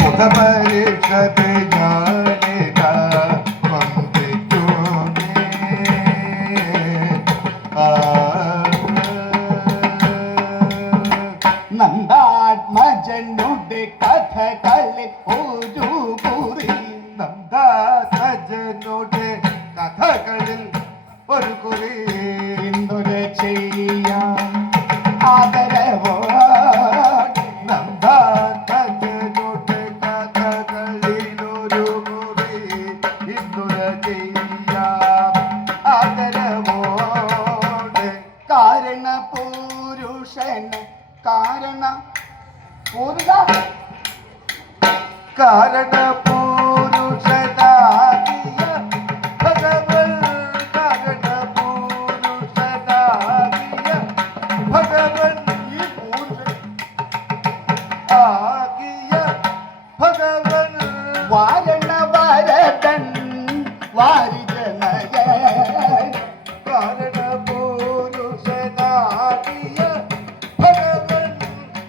മുഖപരീക്ഷത്തെ നന്ദാത്മജനുടെ കഥകളി ഒരു കുറി നന്ദാത്മജനുടെ കഥകളിൽ ഒരു കുറി എന്തൊരു ചെയ്യാം ആദരവോ നന്ദാത്മജനുടെ കഥകളിൽ ഒരു കുറി എന്തൊരു ചെയ്യാം ആദരവോടെ കാരണ പുരുഷന് കാരണ കാരണപുരുഷനാകിയ ഭഗവൻ കാരണപുരുഷനാകിയ ഭഗവൻ ഈ പുരുഷൻ ആകിയ ഭഗവൻ വാരണവരതൻ വാരിജനയ കാരണപുരുഷനാകിയ ഭഗവൻ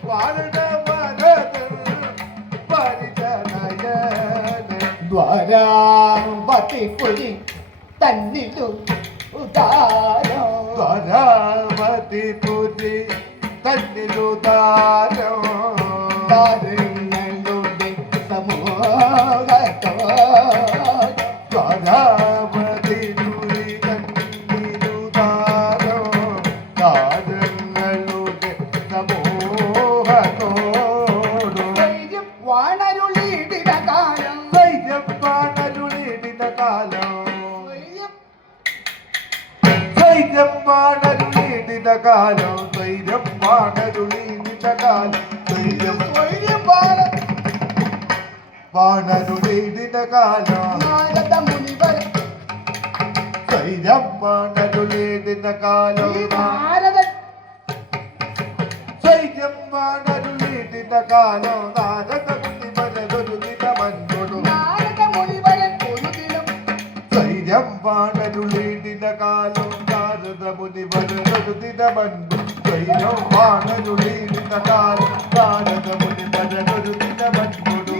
വാരണവരതൻ ദ്വാരാവതിപുരി തന്നിലു ഉദാരോ ദ്വാരാവതിപുരി തന്നിലുദാരോ താരങ്ങളുടെ സമൂഹത്തോ ദ്വാരാവതിപുരി തന്നിലുദാരോ താരങ്ങളുടെ സമൂഹത്തോടു വാണരുളിടിന കാലം ധൈര്യപ്പാണരുളിടിന കാലം ധൈര്യപ്പാണരുളിടിന കാലം ധൈര്യപ്പാണരുളിടിന കാലം ധൈര്യപ്പാണരുളിടിന കാലം നാരദ മുനിവർ ധൈര്യപ്പാണരുളിടിന കാലം നാരദൻ ധൈര്യപ്പാണരുളിടിന കാലം നാരദ മുനിവരൊരു ദിനമൻകൊടു നാരദ മുനിവരൻ ഒരു ദിനം ധൈര്യം വാണരുളിടിന കാലം നാരദ മുനിവരൊരു ദിനമൻകൊടു ധൈര്യം വാണരുളിടിന കാലം നാരദ മുനിവരൊരു ദിനമൻകൊടു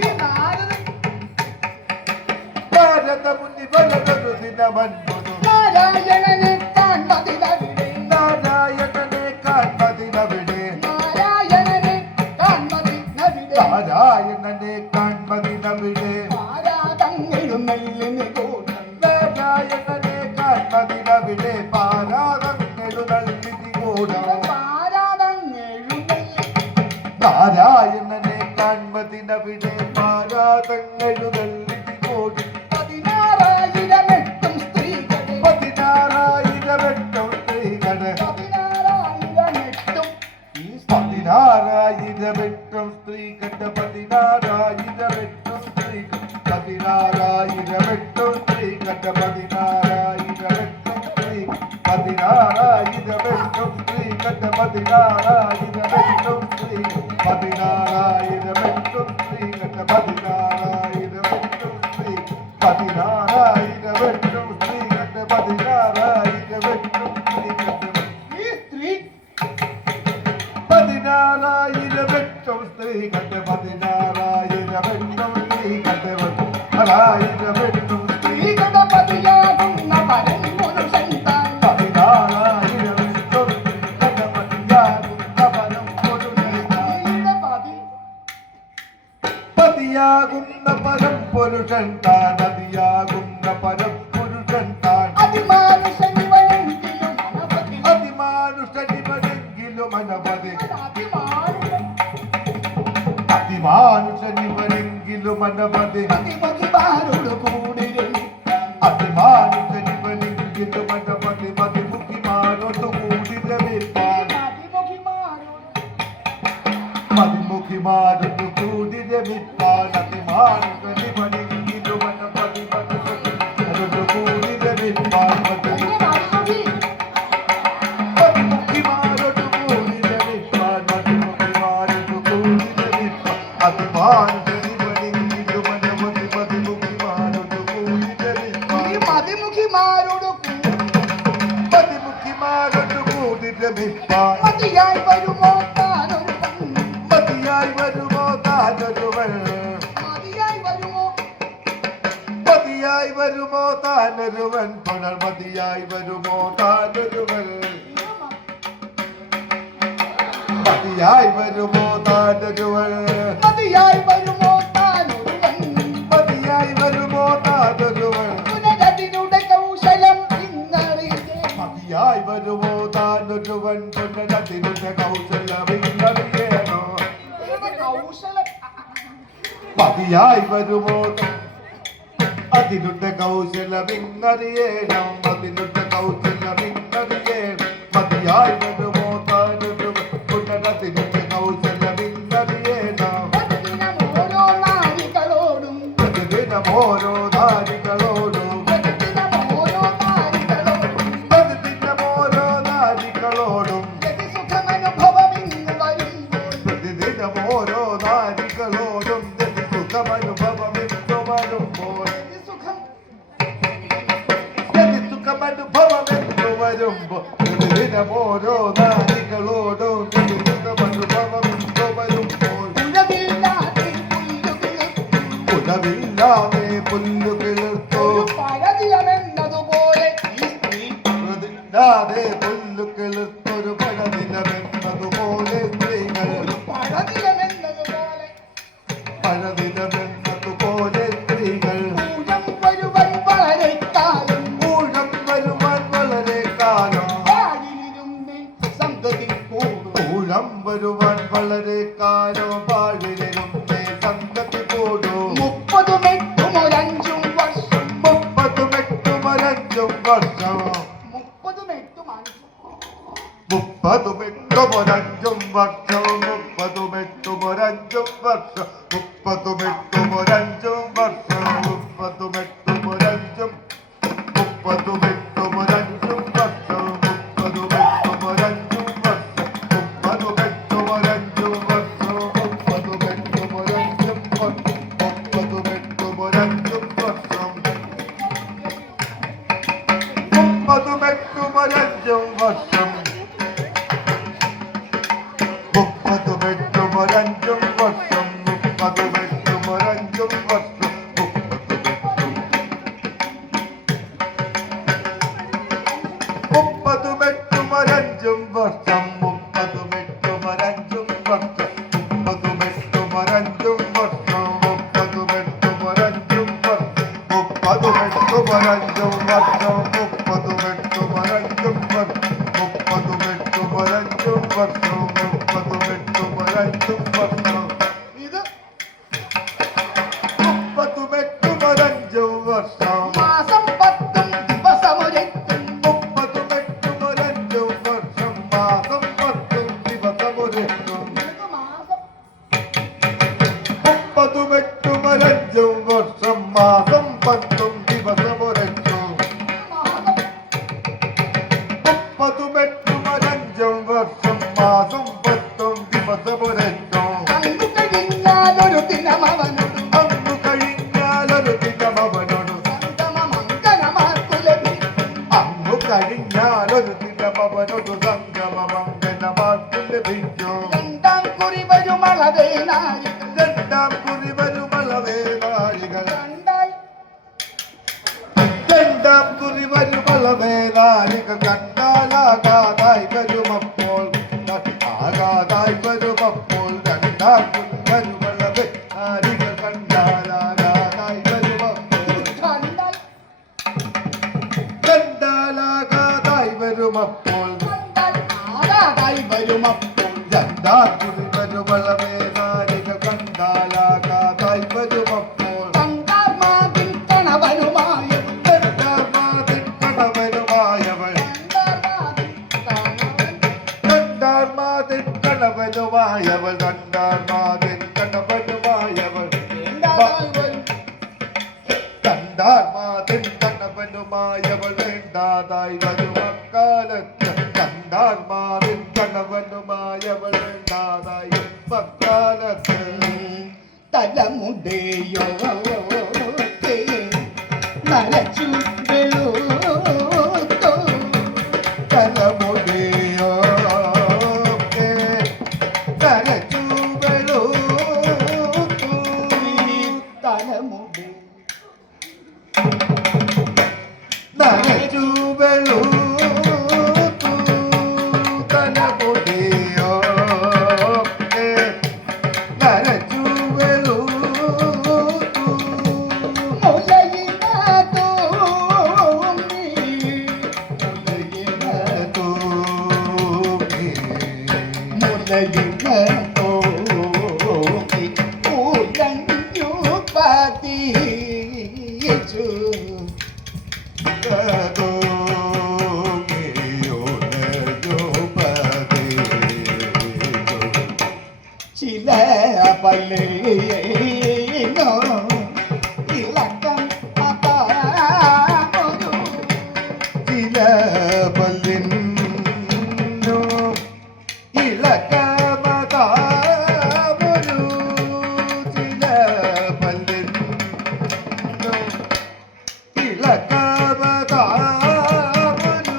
നാരദ മുനിവരൊരു ദിനമൻകൊടു നാരായണനെ കാൺമതിലവിടെ നാരായണനെ കാൺമതിലവിടെ നാരായണനെ കാൺമതിലവിടെ നാരായണനെ കാൺമതിലവിടെ പാരാതങ്ങളെഴുന്നള്ളിന് കൂടം നാരായണനെ കാൺമതിലവിടെ പാരാതങ്ങളെഴുന്നള്ളിന് കൂടം പാരാതങ്ങളെഴുന്നള്ളി നാരായണനെ കാൺമതിലവിടെ പാരാതങ്ങളെഴുന്നള്ളിന് കൂടി 16,000 സ്ത്രീകളെ 16,000 സ്ത്രീകളെ 16,000 ഈ 16,000 സ്ത്രീകളുടെ 16,000 സ്ത്രീകൾ 16,000 സ്ത്രീകളുടെ 16,000 സ്ത്രീകൾ 16,000 സ്ത്രീകളുടെ 16,000 സ്ത്രീകൾ 16,000 സ്ത്രീകളുടെ 16,000 സ്ത്രീകൾ 16,000 സ്ത്രീകളുടെ 16,000 സ്ത്രീകളുടെ ഈ സ്ത്രീ 16,000 സ്ത്രീകളുടെ 16,000 സ്ത്രീകളുടെ 16,000 സ്ത്രീകളുടെ പതിയാകുന്ന പരൻ പുരുഷൻ താൻ 16,000 സ്ത്രീകളുടെ പതിയാകുന്ന പരം പുരുഷൻ സ്ത്രീയുടെ പതി പതിയാകുന്ന പരം പുരുഷൻ താൻ അതിയാകുന്ന പരം പുരുഷൻ താൻ അതിമാനുഷനിവനെങ്കിലും അനവധി അതിമാനുഷനിവനെങ്കിലും അനവധി അതിമാനുഷനിവനെങ്കിലും അനവധി അതിമുഖിമാരോട് കൂടി അതിമാനുഷനിവനെങ്കിലും അനവധി മതിമുഖിമാരോട് കൂടി രമിപ്പാൻ മതിമുഖിമാരോട് കൂടി രമിപ്പാൻ അതിമാനുഷനിവനെങ്കിലും അനവധി മതിമുഖിമാരോട് കൂടി രമിപ്പാൻ മതിമുഖിമാരോട് കൂടി രമിപ്പാൻ മതിമുഖിമാരോട് കൂടി രമിപ്പാൻ അതിമാനുഷനിവനെങ്കിലും അനവധി മതിമുഖിമാരോട് കൂടി രമിപ്പാൻ മതിമുഖിമാരോട് മതിമുഖിമാരോട് കൂടി രമിപ്പാൻ മതിയായി വരുമോ താനൊരു മതിയായി വരുമോ താനൊരുവൾ മതിയായി വരുമോ മതിയായി വരുമോ താനൊരുവൻ പുനർ മതിയായി വരുമോ താനൊരുവൻ മതിയായി വരുമോ താനൊരുവൻ മതിയായി വരുമോ താനൊരുവൻ മതിയായി വരുമോ താനൊരുവൻ പുനരതിനുടെ കൗശലം ഇന്നറിയേ മതിയായി വരുമോ താനൊരുവൻ പുനരതിരുടെ കൗശലമിന്നറിയേണോ കൗശലം മതിയായി വരുമോ അതിനുടെ കൗശലമിന്നറിയേണം അതിനുടെ കൗശലമിന്നറിയേണം മതിയായി വരുമോ താനൊരുവൻ പുനരതിനുടെ കൗശലമിന്നറിയേണം പ്രതിദിനം ഓരോ നാരികളോടും പ്രതിദിനം ഓരോ നാരികളോടും പ്രതിദിനം ഓരോ നാരികളോടും പ്രതിദിനം ഓരോ നാരികളോടും സുഖമനുഭവം ഇന്ന് വരുമ്പോൾ പ്രതിദിനം ഓരോ നാരികളോടും സുഖമനുഭവം എന്നു വരുമ്പോൾ സുഖം സുഖമനുഭവം എന്നു വരുമ്പോൾ പ്രതിദിനം ഓരോ നാരികളോടും സുഖമനുഭവം എന്നു വരുമ്പോൾ ഉഴവില്ലാതെ പുല്ലുകിളിർക്കും ഉടവില്ലാതെ പുല്ലു കിളിർത്തു ഒരു പഴതിലമെന്നതുപോലെ ഈ സ്ത്രീ പ്രതില്ലാതെ പുല്ലു കിളിർത്തൊരു പഴദിനമെന്നതുപോലെ സ്ത്രീകൾ പഴതിലമെന്നതുപോലെ പഴദിനമെന്നതുപോലെ സ്ത്രീകൾ ഊഴം വരുവൻ വളരെ കാലം ഊഴം വരുവാൻ വളരെ കാലം വാഴിലിരുന്ന് സന്തതി കൂടും ഊഴം വരുവാൻ വളരെ കാലം പാഴിലും സന്തതി കൂടും 30 മെട്ടും ഒരഞ്ചും വർഷം 30 മെട്ടും ഒരഞ്ചും വർഷം 30 മെട്ടും അഞ്ചും 30 മെട്ടും ഒരഞ്ചും വർഷം 30 മെട്ടും ഒരഞ്ചും വർഷം 30 മെട്ടും ഒരഞ്ചും വർഷം 30 മെട്ടും ഒരഞ്ചും 30 മെട്ടും ഒരഞ്ചും വർഷം 30 മെട്ടും ഒരഞ്ചും വർഷം 30 മെട്ടും ഒരഞ്ചും വർഷം 30 മെട്ടും ഒരഞ്ചും വർഷം 30 മെട്ടും ഒരഞ്ചും വർഷം 30 മെട്ടും ഒരഞ്ചും വർഷം 30 മെട്ടും ഒരഞ്ചും വർഷം 30 മെട്ടും ഒരഞ്ചും വർഷം 30 മെട്ടും ഒരഞ്ചും വർഷം 30 മെട്ടും ഒരഞ്ചും വർഷം 30 മെട്ടും ഒരഞ്ചും വർഷം 30 മെട്ടും ഒരഞ്ചും വർഷം 30 മെട്ടും ഒരഞ്ചും വർഷം 30 മെട്ടും ഒരഞ്ചും വർഷം 30 മെട്ടും ഒരഞ്ചും വർഷം 30 മെട്ടും ഒരഞ്ചും വർഷം ഇത് 30 മെട്ടും ഒരഞ്ചും വർഷം മാസം 10 ദിവസമൊരെത്തും 30 മെട്ടും ഒരഞ്ചും വർഷം മാസം 10 ദിവസമൊരെത്തും ഇത് മാസം 30 മെട്ടും ഒരഞ്ചും വർഷം മാസം 10 ദിവസമൊരെത്തും മാസം 30 മെട്ടും ഒരഞ്ചും വർഷം മാസം 10 ദിവസമൊരെത്തും അന്നു കഴിഞ്ഞാലൊരു ദിനം അവനോട് അന്നു കഴിഞ്ഞാലൊരു ദിനം അവനോട് സംഗമമംഗലമാർക്കു ലഭിക്കും അന്നു കഴിഞ്ഞാലൊരു ദിനം അവനോട് സംഗമമംഗലമാർക്കു ലഭിക്കും രണ്ടാം കുറി വരും അളവേ നായികൾ രണ്ടാം കുറി വരുമളവേ നാഴികൾ കണ്ടാൽ രണ്ടാം കുറി വരുമളവേ നാഴികൾ കണ്ടാലാകാതായി വരുമപ്പോൾ ആകാതായി വരുമപ്പോൾ രണ്ടാം കുറി വരുമളവേ നാഴികൾ കണ്ടാലാകാതായി വരുമപ്പോൾ കണ്ടാൽ കണ്ടാലാകാതായി വരുമപ്പോൾ കണ്ടാൽ ആകാതായി വരുമപ്പോൾ രണ്ടാം കുറി വരുമളവേ നാഴികൾ കണ്ടാലാകാതായി വരുമപ്പോൾ കണ്ടാൽ മാതിൽ കണവനുമായി കണവനുമായവൾ കണ്ടാൽ മാതിൽ കണവൻ കണ്ടാർമാതിൻ കണവനുമായവൾ വേണ്ടാതായി വരും കണ്ടാർമാതിൻ കണവനുമായവൾ വേണ്ടാതായി വരും അക്കാലത്ത് കണ്ടാർമാതിൻ കണവനുമായവൾ വേണ്ടാതായി അക്കാലത്ത് തലമുടയോ നരച്ചു വെളുത്തോ തലമുടിയോ നരച്ചു വെളൂ നരച്ചു വെളുത്തു മുലയിന തൂങ്ങി മുലയിന തൂങ്ങി ഉലഞ്ഞു പതിച്ചു ചില പല്ലിനോ ഇളക്കം അതാമൊരു ചില പല്ലിനു ഇളക്കമതാമൊരു ചില പല്ലിനു ഇളക്കമതാമൊരു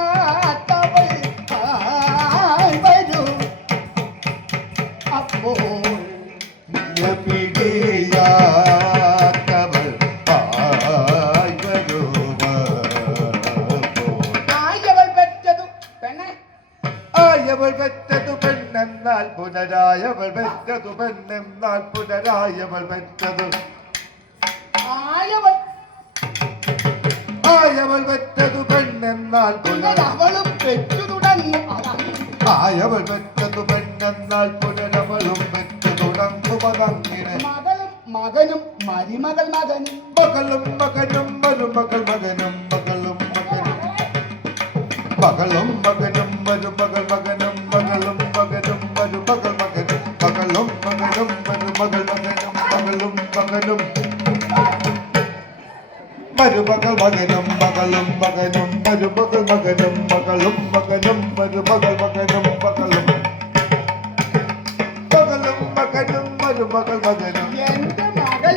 വിലപിടിയാത്തവൾ ആയി വരൂ അപ്പോൾ പിടിയാത്തവൾ ആയി വരുമ്പോൾ ആയവൾ പെറ്റതു പെണ്ണെ ആയവൾ പെറ്റതു പെണ്ണെന്നാൽ പുനരായവൾ പെറ്റതു പെണ്ണെന്നാൽ പുനരായവൾ പെറ്റതു ആയവൾ ആയവൾ പെറ്റതു പെണ്ണെന്നാൽ പുനരവളും പെറ്റു തുടങ്ങും അതാണ് ആയവൾ പെറ്റതു പെണ്ണെന്നാൽ പുനരവളും പെറ്റു തുടങ്ങുമതങ്ങിനെ മകളും മകനും മരുമകൾ മകനും മകളും മകനും മരുമകൾ മകനും മകളും മകനും മകളും മകനും മരുമകൾ മകനും മകളും മകനും മരുമകൾ മകനും മകളും മകനും മരുമകൾ മകനും മകളും മകനും മരുമകൾ മകനും മകളും മകനും മരുമകൾ മകനും മകളും മകനും മരുമകൾ മകനും മകളും മകളും മകനും മരുമകൾ മകനും എന്റെ മകൾ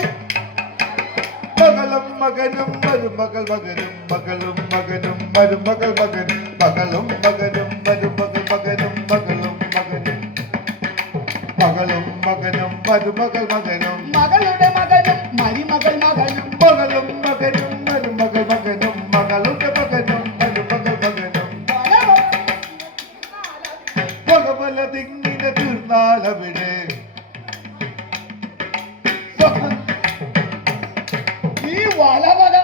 മകളും മകനും മരുമകൾ മകനും മകളും മകനും മരുമകൾ മകനും മകളും മകനും മരുമകൾ മകനും മകളും മകനും മകളും മകനും മരുമകൾ മകനും മകളുടെ മകനും മരുമകൾ മകനും മകളും മകനും മരുമകൾ മകനും മകളുടെ മകനും മരുമകൾ മകനും പകമല തിങ്ങിന തീർന്നാലവിടെ ഈ വലവല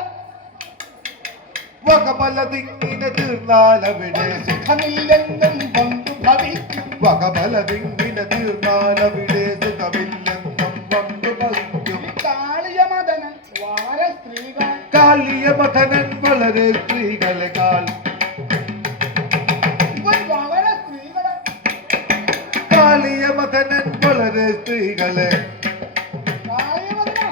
വകമല തിങ്ങിന തീർന്നാലവിടെ സുഖമില്ലെന്നും കൊണ്ടു ഭവിക്കും വകമല തിങ്ങിന തീർന്നാലവിടെ സുഖമില്ലെന്നും വന്നു ഭവിക്കും കാളിയമതനൻ വാര സ്ത്രീകൾ കാളിയ മഥനൻ വളരെ സ്ത്രീകളെ കാൾ ഇവൻ വളരെ സ്ത്രീകളെ കാളിയ മഥനൻ വളരെ സ്ത്രീകളെ കാളിയമതന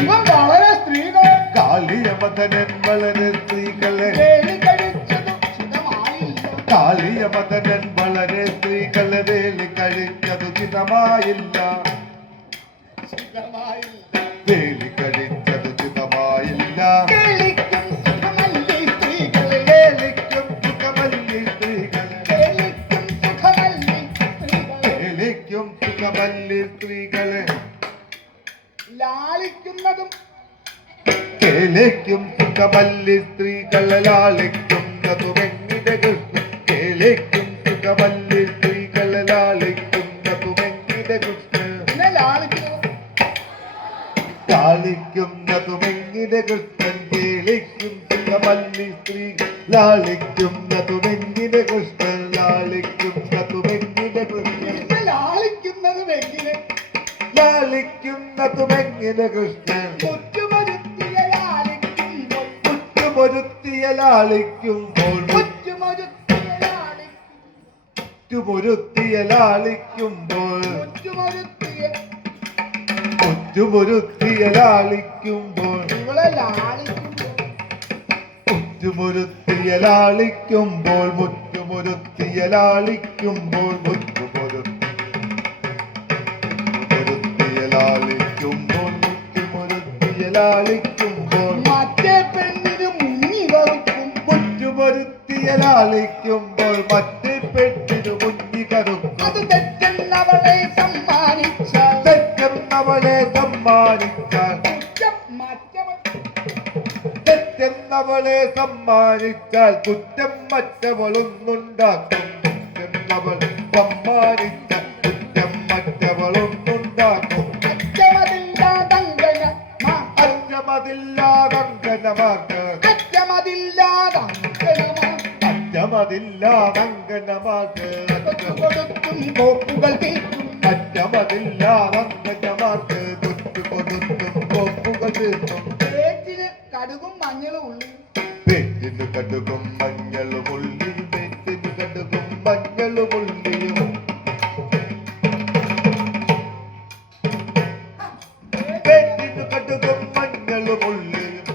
ഇവൻ വളരെ സ്ത്രീകളെ കാളിയ മഥനൻ വളരെ സ്ത്രീകളെ വേലി കഴിച്ചതു സുഖമായില്ല കാളിയ മഥനൻ വളരെ സ്ത്രീകളെ വേലി കഴിച്ചതു ചിതമായില്ല സുഖമായില്ല വേലി കഴിച്ചത് ചിതമായില്ല കേളിക്കും സുഖമല്ലേ സ്ത്രീകളെ വേലിക്കും സുഖമല്ലി സ്ത്രീകളെ കേളിക്കും സുഖമല്ലേ സ്ത്രീകളെ വേലിക്കും സുഖമല്ലി സ്ത്രീകളെ ലാളിക്കുന്നതും കേളിക്കും സുഖമല്ലി സ്ത്രീകളെ ലാളിക്കുന്നതുമെങ്ങിന്റെ കൃഷ്ണ കേളിക്കും സുഖമല്ലി സ്ത്രീകളെ ലാളിക്കുന്നതുമെങ്ങിന്റെ കൃഷ്ണ പിന്നെ ലാളിക്കുന്നതും ലാളിക്കുന്നതുമെങ്ങിന്റെ കൃഷ്ണൻ കേളിക്കും സുഖമല്ലി സ്ത്രീ ലാളിക്കുന്നതുമെങ്ങിന്റെ കൃഷ്ണൻ ലാളിക്കുന്നതുമെങ്ങിന്റെ കൃഷ്ണൻ പിന്നെ ലാളിക്കുന്നതും എങ്ങനെ ലാളിക്കുന്നതുമെങ്ങിന്റെ കൃഷ്ണൻ മുറ്റുമൊരുത്തിയ ലാളിക്കുമ്പോൾ കുറ്റുമൊരുത്തിയ ലാളിക്കുമ്പോൾ മുറ്റുമൊരുത്തിയ ലാളിക്കും കുറ്റുമൊരുത്തിയ ലാളിക്കുമ്പോൾ മുറ്റുമൊരുത്തിയ കുറ്റുമൊരുത്തിയ ലാളിക്കുമ്പോൾ ഇവളെ ലാളിക്കുമ്പോൾ മുറ്റുമൊരുത്തിയ ലാളിക്കുമ്പോൾ മുറ്റുമൊരുത്തിയ ലാളിക്കുമ്പോൾ മുറ്റുമൊരുത്തിയ ലാളിക്കുമ്പോൾ മുറ്റുമൊരുത്തിയ ലാളിക്കുമ്പോൾ മറ്റേ പെണ്ണിന് മുങ്ങി വറുക്കും മുറ്റുമൊരുത്തിയ ലാളിക്കുമ്പോൾ മറ്റേ പെട്ടിനു മുങ്ങി കറുക്കും അത് തെറ്റെന്നവളെ സമ്മാനിച്ചാൽ തെറ്റെന്നവളെ സമ്മാനിച്ചാൽ കുറ്റം മറ്റവൾ തെറ്റെന്നവളെ സമ്മാനിച്ചാൽ കുറ്റം മറ്റവളൊന്നുണ്ടാക്കും തെറ്റെന്നവൾ സമ്മാനിച്ച കുറ്റം മറ്റവളൊന്നുണ്ടാക്കും അറ്റമതില്ലാതങ്കനമാർക്ക് അറ്റമതില്ലാതങ്കനമാർക്ക് കൊടുത്തും കോപ്പുകൾ തീർക്കും അറ്റമതില്ലാതങ്കനമാർക്ക് കൊടുത്തും കോപ്പുകൾ തീർക്കും പേറ്റിന് കടുകും മഞ്ഞളും ഉള്ളി പേറ്റിന് കടുകും മഞ്ഞളും ഉള്ളിയും പേറ്റിന് കടുകും മഞ്ഞളും ഉള്ളിയും പേറ്റിന് കടുകും മഞ്ഞളും ഉള്ളിയും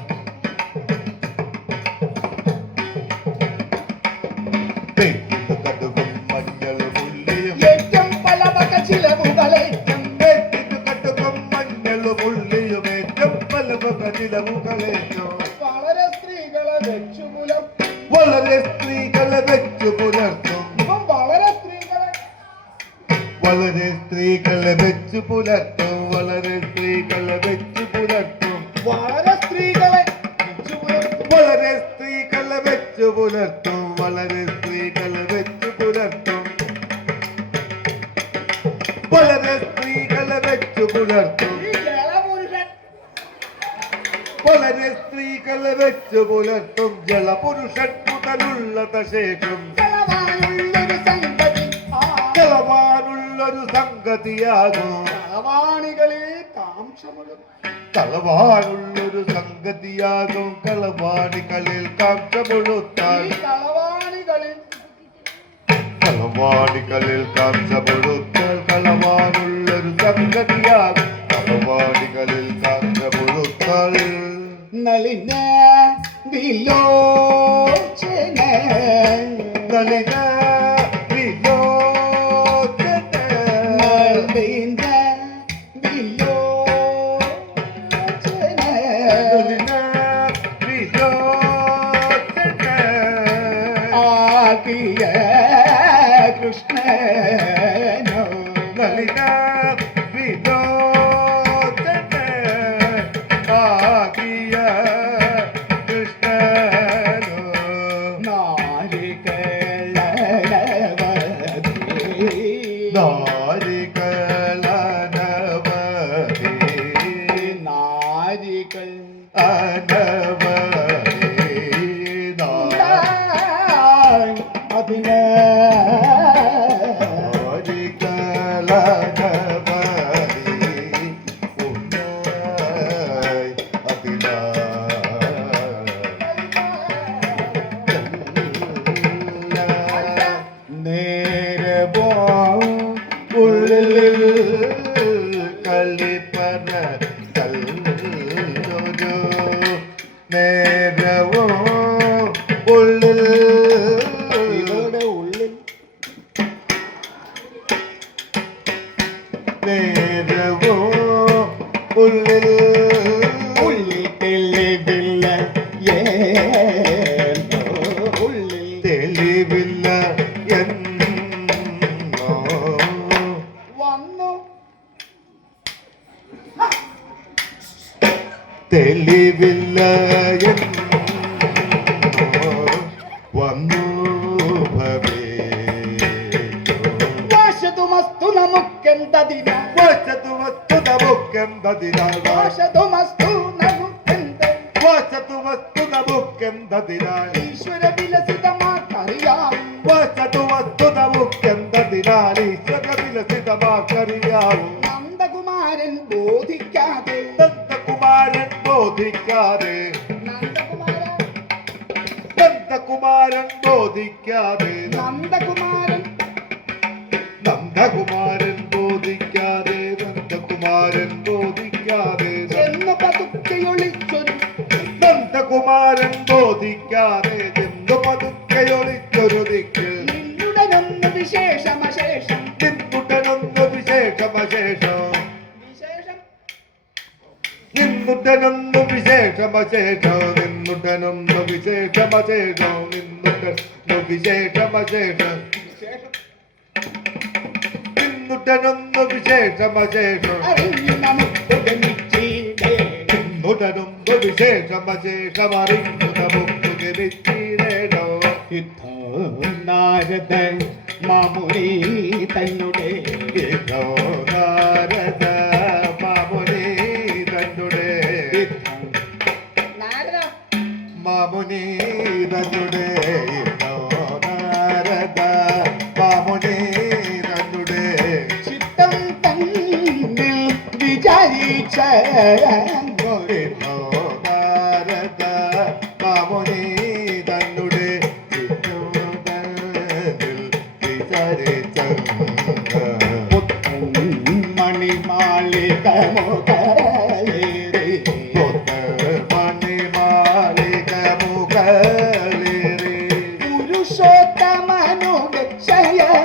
പേറ്റിന് കടുകും മഞ്ഞളും ഉള്ളിയും ഏറ്റവും പല വക ചിലവുകളേറ്റം പേറ്റിന് കടുകും മഞ്ഞളും ഉള്ളിയും ഏറ്റവും പല വക ചിലവുകളേറ്റോ വളരെ സ്ത്രീകളെ വെച്ചു പുലർത്തും വളരെ സ്ത്രീകളെ വെച്ചു പുലർത്തും ഇപ്പം വളരെ സ്ത്രീകളെ വളരെ സ്ത്രീകളെ വെച്ചു പുലർത്തും വളരെ സ്ത്രീകളെ വെച്ചു പുലർത്തും വളരെ സ്ത്രീകളെ വെച്ചു പുലർത്തും വളരെ സ്ത്രീകളെ വെച്ചു പുലർത്തും വളരെ സ്ത്രീകളെ വെച്ചു പുലർത്തും വളരെ സ്ത്രീകളെ വെച്ചു പുലർത്തും ഈ ജലപുരുഷൻ വളരെ സ്ത്രീകളെ വെച്ചു പുലർത്തും ജലപുരുഷൻ മുതലുള്ളത് ശേഷം കളവാനുള്ളൊരു സംഗതി കളവാനുള്ളൊരു സംഗതിയാകും കളവാണികളിൽ കാംക്ഷമുഴും കളവാനുള്ളൊരു സംഗതിയാകും കളവാണികളിൽ കാഴ്ചപൊഴുത്താൽ ഈ കളവാണികളിൽ കളവാണികളിൽ കാഴ്ചപൊഴുത്താൽ കളവാനുള്ളൊരു സംഗതിയാകും കളവാണികളിൽ കാഴ്ചപൊഴുത്താൽ നളിന വിലോചന നളിന വിലോചന നളിന വിലോചന നളിന വിലോചന ആകിയ കൃഷ്ണനോ നളിന വിലോചന ആകിയ കൃഷ്ണനോ നാരികളനവധി നാരികളനവധി നാരികൾ അനവധി അതിന നാരികളനവധി ഉണ്ടായി നേരവോ ഉള്ളിൽ കളിപ്പന കല്ലൊരു നേരവോ ഉള്ളിൽ ഇവരുടെ ഉള്ളിൽ നേരവോ ഉള്ളിൽ ഉള്ളിൽ തെളിവില്ല ഏതോ ഉള്ളിൽ തെളിവില്ല എന്നോ വന്നു തെളിവില്ല എന്നോ വന്നു ഭവേറ്റോ വാശതുമസ്തു നമുക്കെന്തതിന വശതു വസ്തു നമുക്കെന്തതിനാൽ വാശതുമസ്തു നമുക്കെന്ത് വശതു വസ്തു നമുക്കെന്തതിനാൽ ഈശ്വര വിലസിതമാക്കറിയാം വശതു വസ്തു നമുക്കെന്തതിനാൽ ഈശ്വര വിലസിതമാക്കറിയാവും നന്ദകുമാരൻ ബോധിക്കാതെ നന്ദകുമാരൻ ബോധിക്കാതെ നന്ദകുമാരൻ നന്ദകുമാരൻ ബോധിക്കാതെ നന്ദകുമാരൻ നന്ദകുമാരൻ ബോധിക്കാതെ നന്ദകുമാരൻ ബോധിക്കാതെ എന്ന് പതുക്കെയൊളിച്ചൊരു നന്ദകുമാരൻ ബോധിക്കാതെ ചെന്നു പതുക്കെയൊളിച്ചൊരു ദിക്കിൽ നിന്നുടനൊന്ന് വിശേഷമശേഷം നിന്നുടനൊന്നു വിശേഷമശേഷം വിശേഷം നിന്നുടനൊന്നു വിശേഷമശേഷം നിന്നുടനൊന്നു വിശേഷമശേഷം നിന്നുടനു വിശേഷമശേഷം വിശേഷം നിന്നുടനൊന്നു വിശേഷമശേഷം അറിഞ്ഞു നമുക്കൊരുമിച്ചിടേ നിന്നുടനൊന്നു വിശേഷമശേഷം അറിഞ്ഞു നമുക്ക് ജനിച്ചിടേണോ യുദ്ധ നാരദ മാമുനി തന്നെ വിധോ നാരദ മാമുനി തന്നുടെ നാരദ മാമുനി തന്നുടെ വിധോ നാരദ മാമുനി തന്നുടെ ചിത്തം തന്നിൽ വിചാരിച്ച വിധോ നാരദ മാമുനി തന്നുടെ മണിമാളിക മുഖലേറി മണിമാളിക മുഖലേറി പുരുഷോത്തമനുടെ ശയനഗ്രഹത്തിൽ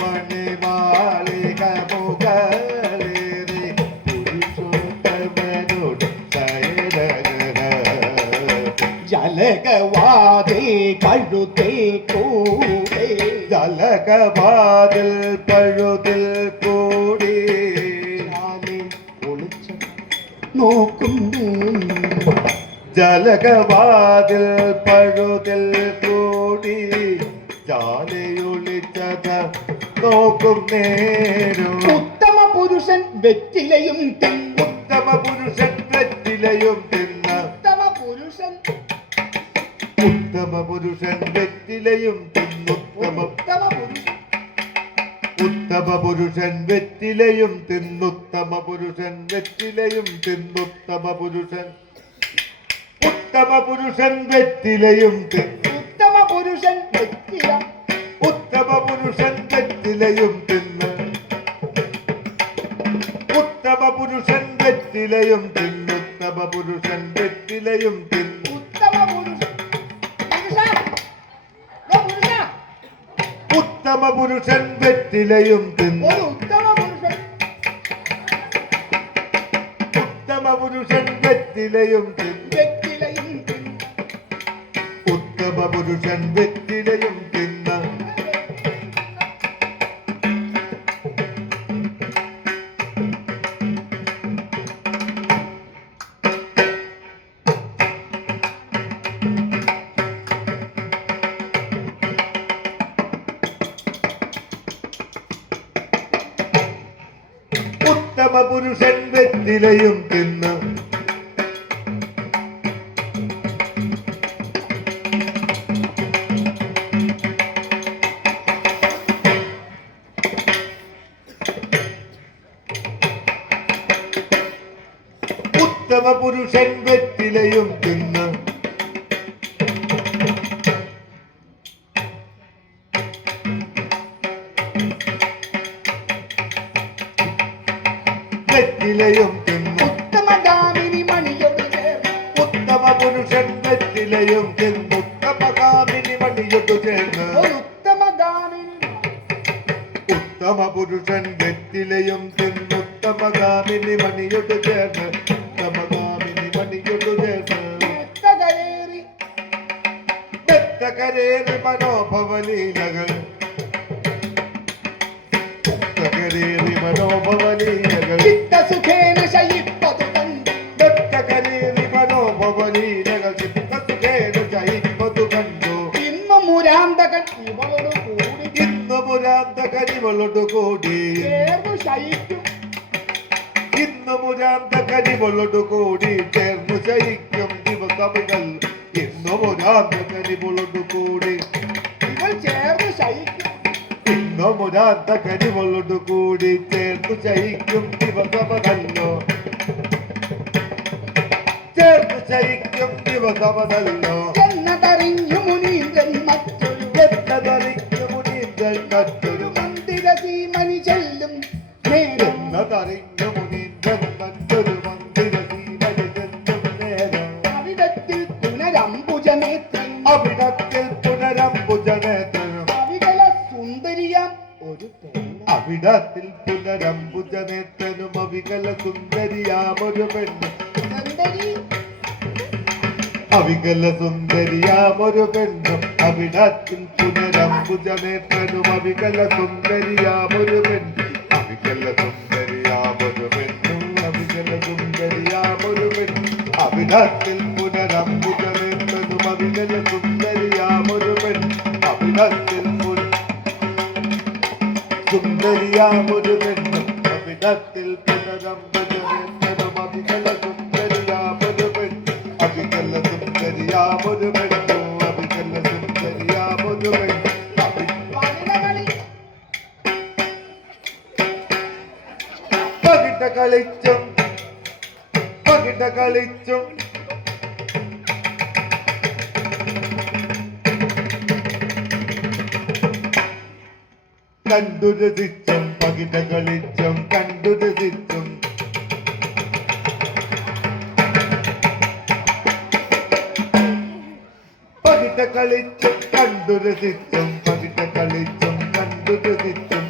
മണിമാളിക മുഖലേറി പുരുഷോത്തമനോട് ശയനഗ്രഹ ജലകവാതിൽ പഴുതിൽ കൂടെ ജലകവാതിൽ പഴുതിൽ കൂടി ഒളിച്ച നോക്കുന്നു ജലകവാതിൽ പഴുതിൽ കൂടി ജാലയൊളിച്ചത നോക്കും നേരും ഉത്തമ പുരുഷൻ വെറ്റിലയും തിന്നു ഉത്തമ പുരുഷൻ വെറ്റിലയും തിന്ന ഉത്തമ പുരുഷൻ ഉത്തമ പുരുഷൻ വെറ്റിലയും തിന്നുത്തമ ഉത്തമ പുരുഷൻ ഉത്തമ പുരുഷൻ വെറ്റിലയും തിന്നുത്തമ പുരുഷൻ വെറ്റിലയും തിന്നുത്തമ പുരുഷൻ ഉത്തമ പുരുഷൻ വെറ്റിലയും തിന്നു ഉത്തമ പുരുഷൻ വെറ്റില ഉത്തമ പുരുഷൻ വെറ്റിലയും തിന്ന് ഉത്തമ പുരുഷൻ വെറ്റിലയും തിന്നുത്തമ പുരുഷൻ വെറ്റിലയും തിന്നു ഉത്തമ പുരുഷൻ പുരുഷ ഉത്തമ പുരുഷൻ വെറ്റിലയും തിന്നു ഒരു ഉത്തമ പുരുഷൻ ഉത്തമ പുരുഷൻ വെറ്റിലയും തിന്നു വെറ്റിലയും തിന്നു ഉത്തമ പുരുഷൻ വെറ്റിലയും തിന്ന ഉത്തമ പുരുഷൻ വെറ്റിലയും തിന്ന് ഉത്തമ പുരുഷൻ വെറ്റിലയും തിന്ന് വെറ്റിലയും തിന്നു ഉത്തമഗാമിനി മണിയൊടു ചേർന്ന് ഉത്തമ പുരുഷൻ വെറ്റിലയും തിന്നു ഉത്തമകാമിനി മണിയൊട്ടു ചേർന്ന് ഒരു ഉത്തമഗാമിനി ഉത്തമ പുരുഷൻ വെറ്റിലയും തിന്നു ഉത്തമകാമിനി മണിയൊട്ടു ചേർന്ന് ഉത്തമകാമിനി മണിയൊട്ടു ചേർന്ന് മെത്തകയേറി മെത്തകരേറി മനോഭവലീലകൾ മെത്തകരേറി മനോഭവലീലകൾ ചിത്തസുഖേന ശയിപ്പതു കണ്ട് മെത്തകരേറി മനോഭവലീലകൾ ചിത്തസുഖേന ജയിപ്പതു കണ്ടു ഇന്നു മുരാന്തകൻ ഇവളോട് കൂടി ഇന്നു മുരാന്തകരിവളോടു കൂടി ചേർന്നു ശയിക്കും ഇന്നു മുരാന്തകരിവളോടു കൂടി ചേർന്നു ശയിക്കും ദിവസമുകൾ ഇന്നു മുരാന്തകരിവളോടു കൂടി ഇവൾ ചേർന്ന് ശയിക്കും ഇന്നു മുരാന്തകരിവളോടു കൂടി ചേർന്നു ശയിക്കും ദിവസമതല്ലോ ചേർന്നു ശയിക്കും ദിവസമതല്ലോ എന്നതറിഞ്ഞു മുനീന്ദ്രൻ മറ്റൊരു എന്നതറിഞ്ഞു മുനീന്ദ്രൻ മറ്റൊരു മന്ദിര സീമനി ചെല്ലും നേരം എന്നതറിഞ്ഞു മുനീന്ദ്രൻ മറ്റൊരു മന്ദിര സീമനി ചെല്ലും നേരം അവിടത്തിൽ പുനരംബുജനേത്രൻ അവിടത്തിൽ പുനരംബുജനേത്രനും അവികല സുന്ദരിയാം ഒരു പെണ്ണ് അവിടത്തിൽ പുനരംബുജനേത്രനും അവികല സുന്ദരിയാമൊരു പെണ്ണ് സുന്ദരി അവികല സുന്ദരിയാമൊരു പെണ്ണും അവിടത്തിൽ പുനരംബുജനേത്രനും അവികല സുന്ദരിയാമൊരു പെണ്ണും അവികല സുന്ദരിയാമൊരു പെണ്ണും അവികല സുന്ദരിയാമൊരു പെണ്ണും അവിടത്തിൽ പുനരംബുജനേത്രനും അവികല സുന്ദരിയാമൊരു പെണ്ണും അവിടത്തിൽ സുന്ദരിയാമൊരു പെണ്ണും അവിധത്തിൽ പുനരമ്പജമേറ്റരും അവികല സുന്ദരിയാമൊരു പെണ്ണും അവികല സുന്ദരിയാമൊരു പെണ്ണും അവികല സുന്ദരിയാമൊരു പെണ്ണും പകിട്ട കളിച്ചും പകിട്ട കളിച്ചും കണ്ടു രസിച്ചും പകിട്ട കളിച്ചും കണ്ടു രസിച്ചും പകിട്ട കളിച്ചും കണ്ടു രസിച്ചും പകിട്ട കളിച്ചും കണ്ടു രസിച്ചും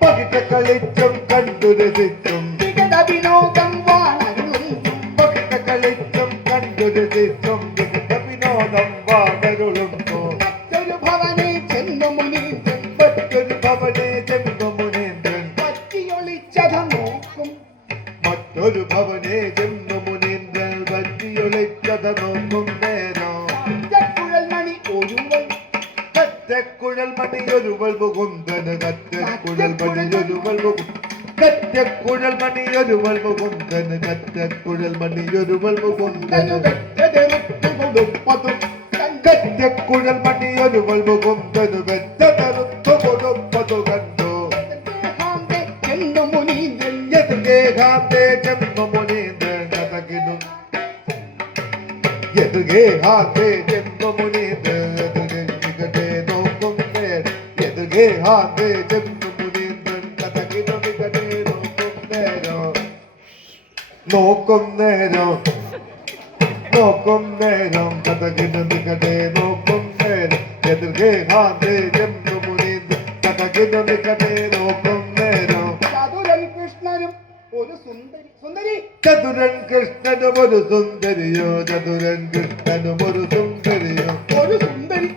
പകിട്ട കളിച്ചും കണ്ടു രസിച്ചും വികട വിനോദം വാണരുളും പകിട്ട കളിച്ചും കണ്ടു രസിച്ചും വികട വിനോദം വാണരുളുമ്പോ മറ്റൊരു ഭവനെ ചെന്നു മുനീന്ദ്രൻ മറ്റൊരു ഭവനെ ചെന്നു മുനീന്ദ്രൻ പറ്റിയൊളിച്ചത നോക്കും മറ്റൊരു ഭവനെ ചെന്നു മുനീന്ദ്രൻ പറ്റിയൊളിച്ചത നോക്കും നേരം കുഴൽമണി ഒരുവൾ കറ്റക്കുഴൽ മണിയൊരുവൾ മുകുന്ദന് കറ്റക്കുഴൽ മണിയൊരുവൾ കറ്റക്കുഴൽ മണിയൊരുവൾ മുകുന്ദന് കറ്റക്കുഴൽ മണിയൊരുവൾ മുകുന്ദന് കറ്റക്കുഴൽ മണിയൊരുവൾ മുകുന്ദന് വെറ്ററുത്തു കൊടുപ്പതു കണ്ടു ചെന്നു മുനീന്ദ്രൻ യതുഗേഹാന്തേ ചെന്നു മുനീന്ദ്രൻ കഥകിനു യതുഗേഹാന്തേ ചെന്നു മുനീന്ദ്രൻ യതുഗേ നോക്കും നേരം യതുഗേഹാന്തേ ചെന്നു മുനീന്ദ്രൻ കഥകിനു നികടേ നോക്കും നേരം നോക്കും നേരം കഥകിനു നികടേ നോക്കും നേരം യതുഗേഹാന്തേ ചെന്നു മുനീന്ദ്രൻ കഥകിനു നികടേ നോക്കും നേരം ചതുരൻ കൃഷ്ണനും ഒരു സുന്ദരി സുന്ദരി ചതുരൻ കൃഷ്ണനും ഒരു സുന്ദരിയോ ചതുരൻ കൃഷ്ണനും ഒരു സുന്ദരിയോ ഒരു സുന്ദരി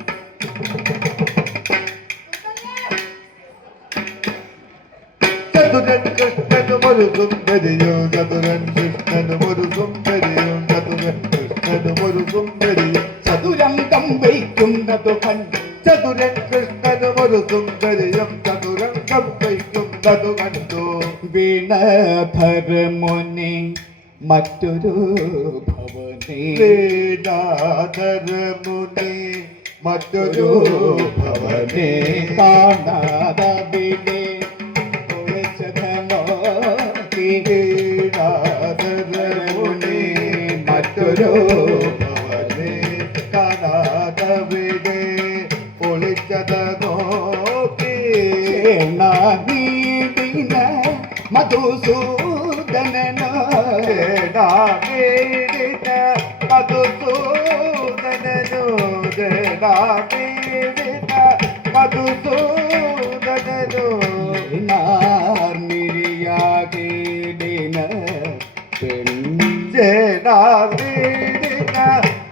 ചതുരൻ കൃഷ്ണനും ഒരു സുന്ദരിയോ ചതുരൻ കൃഷ്ണനും ഒരു സുന്ദരിയോ ചതുരൻ കൃഷ്ണനും ഒരു സുന്ദരിയോ ചതുരംഗം വയ്ക്കുന്നതു കണ്ടു ചതുരൻ കൃഷ്ണനും ഒരു സുന്ദരിയും ചതുരംഗം വയ്ക്കുന്നതു കണ്ടു വീണഭരമുനി മറ്റൊരു ഭവനെ വേദാധരമുനി മറ്റൊരു ഭവനെ കാണാതവിടെ വേദാധരമുനി മറ്റൊരു ഭവനെ കാണാതവിടെ ഒളിച്ചത നോക്കി നീടിന മധുസൂദനോ മധുസൂദനു മധുസൂദനു നാർമിഴിയാകേടിന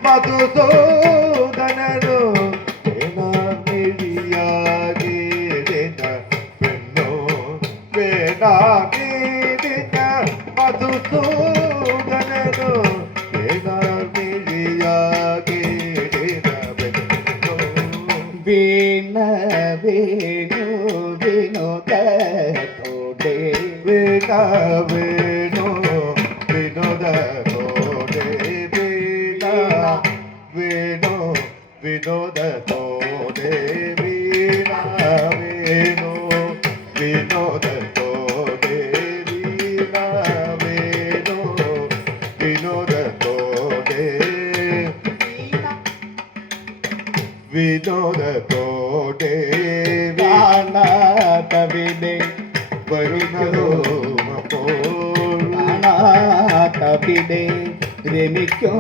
മധുസൂദനു മിഴിയാകേടിന പെണ്ണോ വേണാകേടിന മധുസൂദനു മിഴിയാകേടിന പെണ്ണോ വീണ വേണു വിനോദത്തോടെ വീണ വേണു വിനോദത്തോടെ വീണ വേണു വിനോദത്തോടെ വീണ വേണു വിനോദത്തോടെ വീണ വേണു വിനോദത്തോടെ വിനോദത്തോടെ കാണാതവിടെ വരുന്നതോ കാണാതവിടെ രമിക്കോ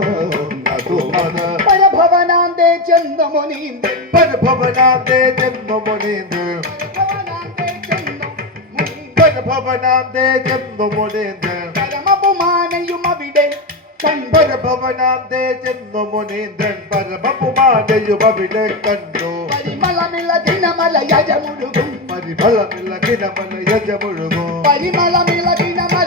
അതുമത പരഭവനാന്തേ ചെന്ന മുനീന്ദ്രൻ പരഭവനാന്തേ ജന്മ മുനീന്ദ്രൻ പരഭവനാന്തേ ജന്മ മുനീന്ദ്രൻ പരമപുമാനയും അവിടെ കണ്ടു പരഭവനാന്തേ ജന്മ മുനീന്ദ്രൻ പരമപുമാനയും അവിടെ കണ്ടു പരിമളമിള ദിനമല യജമുഴുകും പരിമളമില്ല കിടമല യജമുഴുകും പരിമളമിള ദിനമല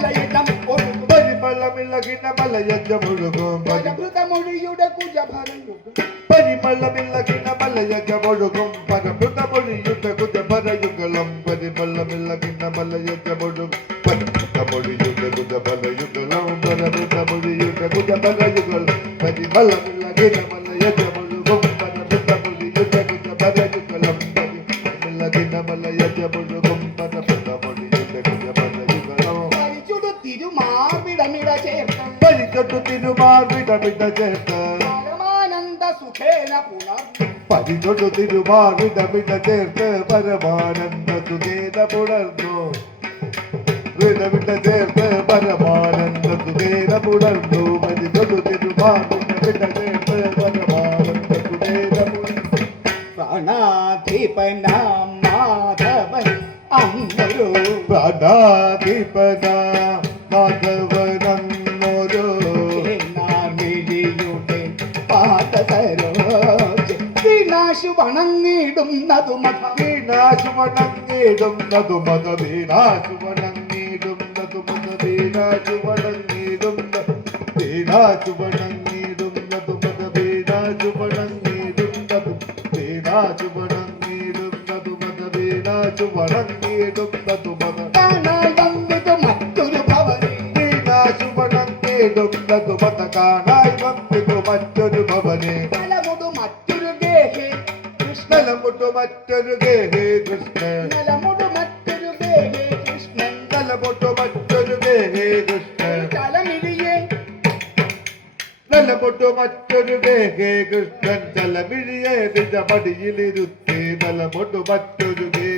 മലയജ മുഴുകും പരഭൃതമൊഴിയുടെ കുജഭരയുഗം പരിമളമില്ലകിന മലയജ മുഴുകും പരഭൃതമൊഴിയുടെ കുജഭരയുഗളം പരിമളമില്ലകിന മലയജ മുഴുകും പരഭൃതമൊഴിയുടെ കുജഭരയുഗളം പരഭൃതമൊഴിയുടെ കുജഭരയുഗൾ പരിമളമില്ലകിന മലയജ മുഴുകും പരഭൃതമൊഴിയുടെ കുജഭരയുഗളം പരിമളമില്ലകിന മലയജ മുഴുകും പരഭൃതമൊഴിയുടെ കുജഭരയുഗളം പരിചുടു തിരുമാർവിടമിട ചേർത്ത് പരിചൊട്ടു തിരുമാർവിടമിട ചേർത്ത് പരമാനന്ദ സുഖേന പുണർന്നു പരിചൊട്ടു തിരുമാർവിടമിട ചേർത്ത് പരമാനന്ദ സുഖേന പുണർന്നു വിടവിട ചേർത്ത് പരമാനന്ദ സുഖേന പുണർന്നു പരിചൊട്ടു തിരുമാർവിടമിട ചേർത്ത് പരമാനന്ദ സുഖേന പുണർന്നു പ്രാണാധിപനാം മാധവൻ അന്നൊരു പ്രാണാധിപന മാധവനന്നൊരു നാർമിഴിയുടെ പാദസരോജ വിനാശു വണങ്ങിടുന്നതു മത വീണാശു വണങ്ങിടുന്നതു മത വീണാശു വണങ്ങിടുന്നതു മത വീണാശു വണങ്ങിടുന്ന വീണാശു വണങ്ങിടുന്നതു മത വീണാശു വണങ്ങിടുന്നതു വീണാശു വണങ്ങിടുന്നതു മത വീണാശു വണങ്ങിടുന്നതു മത കാണാൻ വന്നത് മറ്റൊരു ഭവനെ വീണാശു വണങ്ങിടുന്നതു മത കാണായി വന്നിതു മറ്റൊരു ഭവനെ തലമുടു മറ്റൊരു ഗേഹേ കൃഷ്ണ നലമുട്ടു മറ്റൊരു ഗേഹേ കൃഷ്ണൻ തലമുടു മറ്റൊരു ഗേഹേ കൃഷ്ണൻ നലമുട്ടു മറ്റൊരു ഗേഹേ കൃഷ്ണൻ തലമിഴിയെ നലമുട്ടു മറ്റൊരു ഗേഹേ കൃഷ്ണൻ തലമിഴിയെ നിജ മടിയിലിരുത്തി നലമുട്ടു മറ്റൊരു ഗേ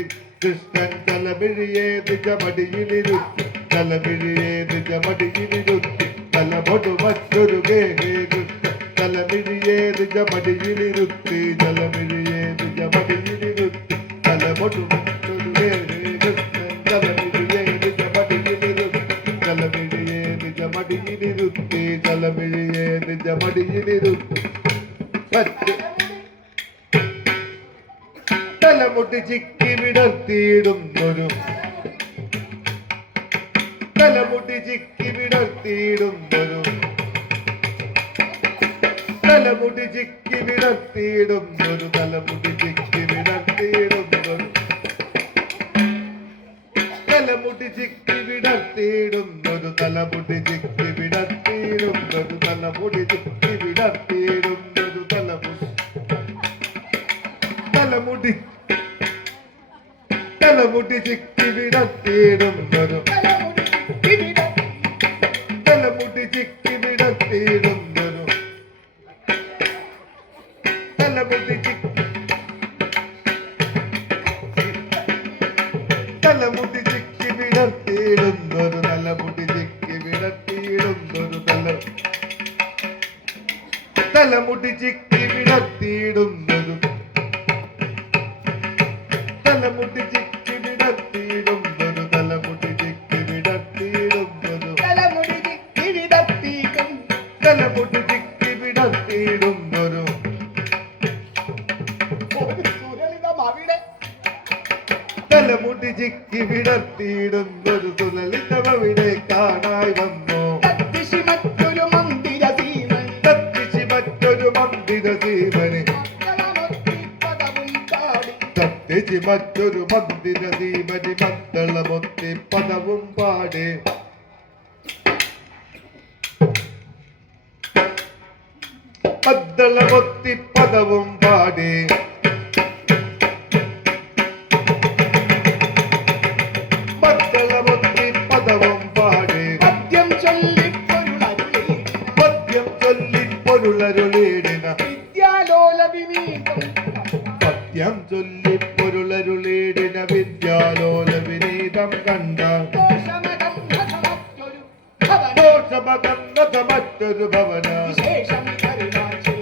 കൃഷ്ണൻ തലമിഴിയെ നിജ മടിയിലിരുത്തി തലമിഴിയെ നിജ മടിയിലിരുത്തി തലമുട്ടു മറ്റൊരു ഗേഹേ കൃഷ്ണൻ തലമിഴിയെ നിജ മടിയിലിരുത്തി തലമിഴിയെ നിജ മടിയിലിരുത്തി തലമുട്ടു മറ്റൊരു ഗേഹേ കൃഷ്ണൻ തലമിഴിയെ നിജ മടിയിലിരുത്തി തലമിഴിയെ നിജ മടിയിലിരുത്തി തലമിഴിയെ നിജ മടിയിലിരുത്തി തലമുട്ടി ചിക്കി വിടർത്തിയിടുന്നൊരു തലമുട്ടി ചിക്കി വിടർത്തിയിടുന്നൊരു തലമുടി ചിക്കി വിടർത്തിയിടുന്നൊരു തലമുടി ചിക്കി വിടർത്തിയിടുന്നൊരു തലമുടി ചിക്കി വിടർത്തിയിടുന്നൊരു തലമുടി ചിക്കി വിടർത്തിയിടുന്നൊരു തലമുടി ചിക്കി വിടർത്തിയിടുന്നൊരു തലമുടി തലമുടി ചിക്കി വിടർത്തിയിടുന്നൊരു തലമുടി ചിക്കി വിടർത്തിയിടുന്നൊരു തലമുടി ചിക്കി തലമുടി ചിക്കി വിടർത്തിയിടുന്നൊരു തലമുടി ചിക്കി വിടർത്തിയിടുന്നൊരു തലമുടി ചിക്കി വിടർത്തിയിടുന്നൊരു തലമുടി ചിക്കി വിടർത്തിയിടുന്നൊരു തലമുടി ചിക്കി വിടർത്തിയിടുന്നൊരു തലമുടി വിടർത്തിക്കും തലമുടി ചിക്കി വിടർത്തിയിടുന്നൊരു ഒരു സുരളിതം അവിടെ തലമുടി ചിക്കി വിടർത്തിയിടുന്നൊരു സുലളിതമവിടെ കാണായി വന്നു തത്തിശി മറ്റൊരു മന്ദിര സീമൻ തത്തിശി മറ്റൊരു മന്ദിര സീമനെ പദവും ചാടി തത്തിശി മറ്റൊരു മന്ദിര സീമനി മദ്ദളമൊത്തി പദവും പാടി മദ്ദളമൊത്തി പദവും പാടി മദ്ദളമൊത്തി പദവും പാടി പദ്യം ചൊല്ലിപ്പൊരുളരുളി പദ്യം ചൊല്ലി പൊരുളരുളീടിന വിദ്യാലോല വിനീതം പദ്യം ചൊല്ലി പൊരുളരുളീടിന വിദ്യാലോല വിനീതം കണ്ട ദോഷമകം നഖമറ്റൊരു ഭവന ദോഷമകന്നത മറ്റൊരു ഭവന വിശേഷം കരുണാചി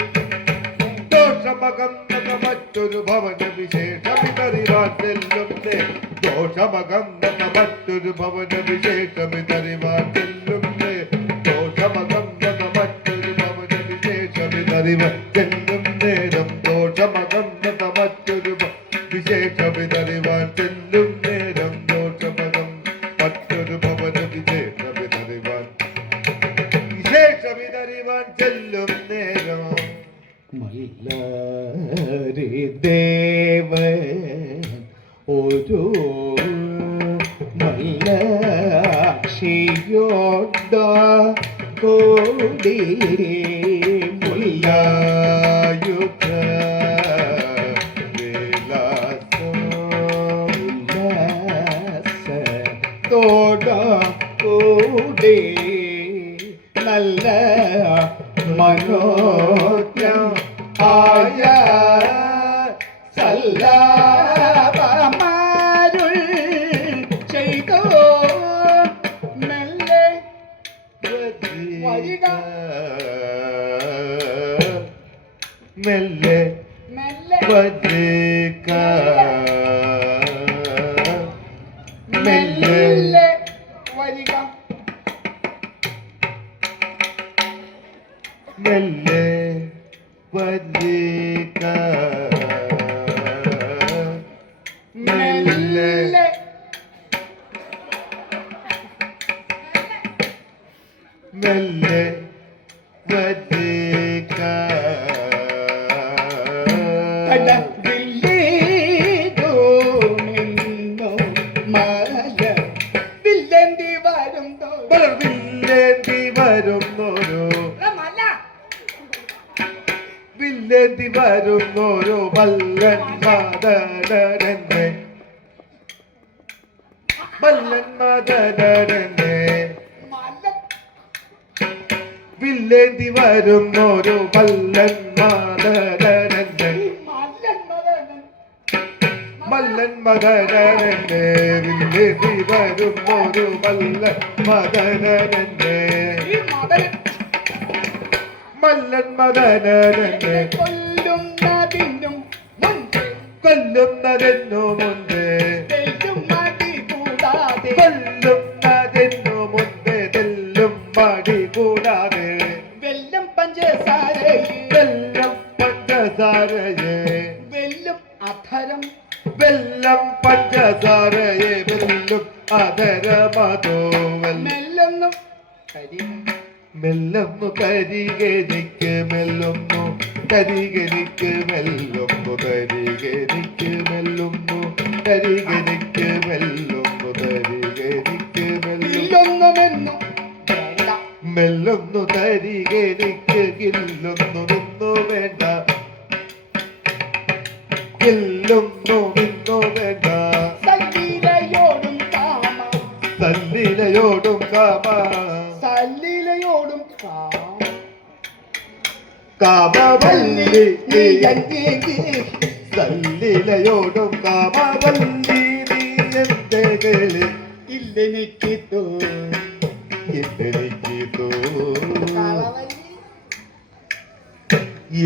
ദോഷമകന്നത മറ്റൊരു ഭവന വിശേഷമിതറിവാൻ ചെല്ലുന്നേ ദോഷമകന്നത മറ്റൊരു ഭവന വിശേഷമിതറിവാൻ ചെല്ലുന്നേ ദോഷമകന്നത മറ്റൊരു ഭവന വിശേഷമിതറിവാൻ ചെല്ലും നേരം ദോഷമകന്നത മറ്റൊരു വിശേഷമിതറിവാൻ ചെല്ലും നേരം ദോഷമകം മറ്റൊരു ഭവന വിശേഷമിതറിവാൻ ചെല്ലും നേരം മല്ലാരി ദേവൻ ഒരു മല്ലാക്ഷിയോട കൂടി മുല്ലായുധ തോട കൂടി നല്ല മനോജ്ഞം ആയ സല്ലാപമാരുൾ ചെയ്തോ മെല്ലെ വരിക മെല്ലെ മെല്ലെ വരിക മെല്ലെ മെല്ലെ വരിക മെല്ലെ വരിക മെല്ലെ മെല്ലെ മെല്ലെ വരിക കടവില്ലേതോ നിന്നു മല വില്ലന്തി വരുന്നോ വില്ലേന്തി വരുന്നോരോ വില്ലേന്തി വരുന്നോരോ വല്ലൻ മദനരന്റെ വല്ലൻ മദനരന്റെ വില്ലേന്തി വരുന്നോരോ വല്ലൻ മദനരന്റെ മല്ലൻ മദനരന്റെ വില്ലേന്തി വരുന്നോരോ വല്ലൻ മദനരന്റെ മല്ലൻ മദനരന്റെ കൊല്ലുന്നതിനും മുൻപ് കൊല്ലുന്നതെന്നു മുൻപ് തെല്ലും മടി കൂടാതെ കൊല്ലുന്നതെന്നു മുൻപ് തെല്ലും മടി കൂടാതെ വെല്ലം പഞ്ചസാരയിൽ വെല്ലം പഞ്ചസാരയെ വെല്ലും അധരം വെല്ലം പഞ്ചസാരയെ വെല്ലും അതരമതോ മെല്ലൊന്നും കരിക മെല്ലൊന്നു കരികനിക്ക് മെല്ലൊന്നു കരികനിക്ക് മെല്ലൊന്നു കരികനിക്ക് മെല്ലൊന്നു കരികനിക്ക് മെല്ലൊന്നു കരികനിക്ക് ഇല്ലൊന്നുമെന്നും വേണ്ട മെല്ലൊന്നു കരികനിക്ക് കില്ലൊന്നു നിന്നു വേണ്ട കില്ലൊന്നു നിന്നു വേണ്ട സല്ലിലയോടും കാമ സല്ലിലയോടും കാമ സല്ലിലയോടും കാമ കാമവല്ലി നീ സല്ലിലയോടും കാമവല്ലി നീ എന്റെ കേളി ഇല്ലെനിക്ക് തോ ഇല്ലെനിക്ക് തോ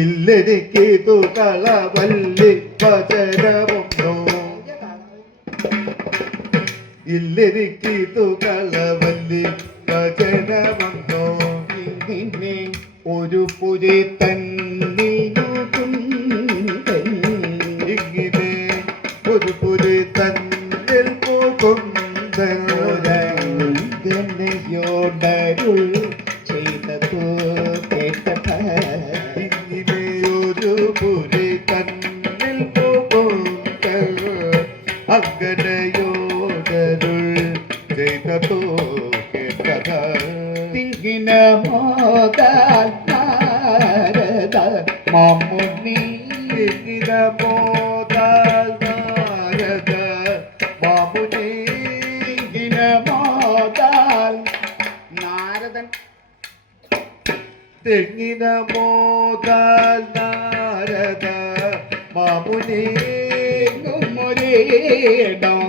ഇല്ലെനിക്ക് തോ കളവല്ലി വചനമുണ്ടോ ഇല്ലെനിക്ക് തോ കളവല്ലി വചനമുണ്ടോ ഇങ്ങനെ ഒരു പുരി തന്നിയുകും ഇങ്ങനെ ഒരു പുരി തന്നിൽ ോടരുൾ ചെയ്തതോ കേട്ട ഇങ്ങനെ ഒരു പുരി തന്നിൽ അങ്ങനെയോടരുൾ ചെയ്തതോ കേട്ടത തിങ്ങിന മോദാൽ നാരദ മാമുനി ഇങ്ങനെ മോദാൽ നാരദ മാമുനി തിങ്ങിന മോദാൽ നാരദൻ തെങ്ങിന മോദാൽ നാരദ മാമുനി ഒരേടം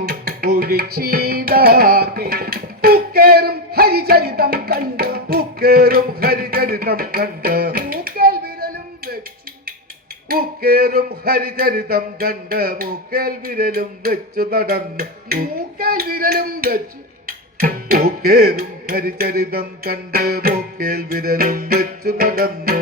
ഒഴിച്ചിടാതെ പൂക്കേറും ഹരിചരിതം കണ്ട് പൂക്കേറും ഹരിചരിതം കണ്ട് പൂക്കൽ വിരലും വെച്ചു പൂക്കേറും ഹരിചരിതം കണ്ട് മൂക്കേൽ വിരലും വെച്ചു നടന്നു പൂക്കൽ വിരലും വെച്ചു പൂക്കേറും ഹരിചരിതം കണ്ട് മൂക്കേൽ വിരലും വെച്ചു നടന്നു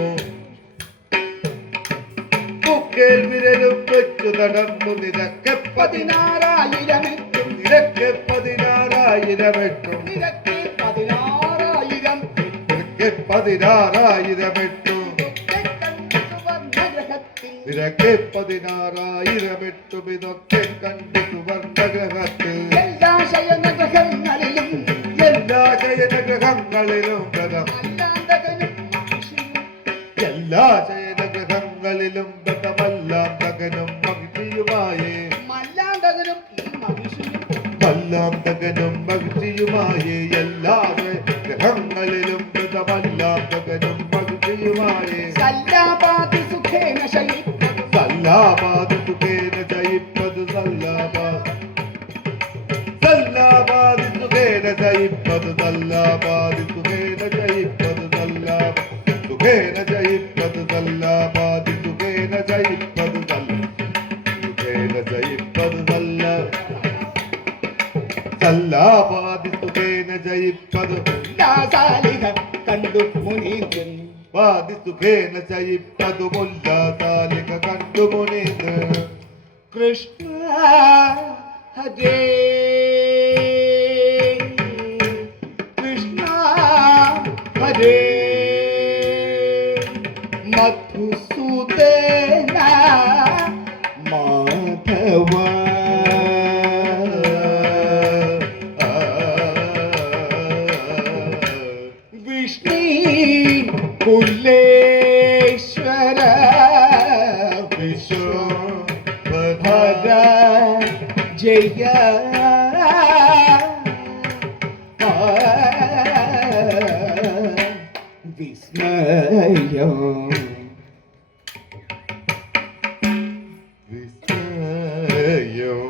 പൂക്കേൽ വിരലും വെച്ചു നടന്നു നിരക്കെ 16,000 നിരക്കെ 16,000 നിരക്ക് 16,000 നിരക്കെ 16,000 ഇതൊക്കെ 16,000 ഇതൊക്കെ കണ്ടു സുവർണഗ്രഹത്തിൽ എല്ലാ ശയനഗ്രഹങ്ങളിലും എല്ലാ ശയനഗ്രഹങ്ങളിലും മല്ലാന്തകനും മഹിഷിയുമായേ മല്ലാന്തകനും മഹിഷിയുമായേ എല്ലാ ഗ്രഹങ്ങളിലും മല്ലാന്തകനും മഹിഷിയുമായേ സല്ലാപാതി സുഖേന ജയിപ്പത് സല്ലാപാതി സുഖേന ജയിപ്പത് സല്ലാപാതി സുഖേന ജയിപ്പത് സുഖേന ജയിപ്പത് സല്ലാപാതി സുഖേന ജയിപ്പത് സുഖേന ജയിപ്പത് സല്ലാപാതി സുഖേന ജയിപ്പത് കണ്ടു മുനീന്ദ്രൻ വാദി സുഖേന ജയിപ്പതു മുല്ലാസാലിക കണ്ടു മുനീന്ദ്രൻ കൃഷ്ണ ഹരേ കൃഷ്ണ ഹരേ മധുസൂദന മാധവ വിഷ്ണു കുലേശ്വര വിശ്വഭര ജയ വിസ്മയം വിസ്മയം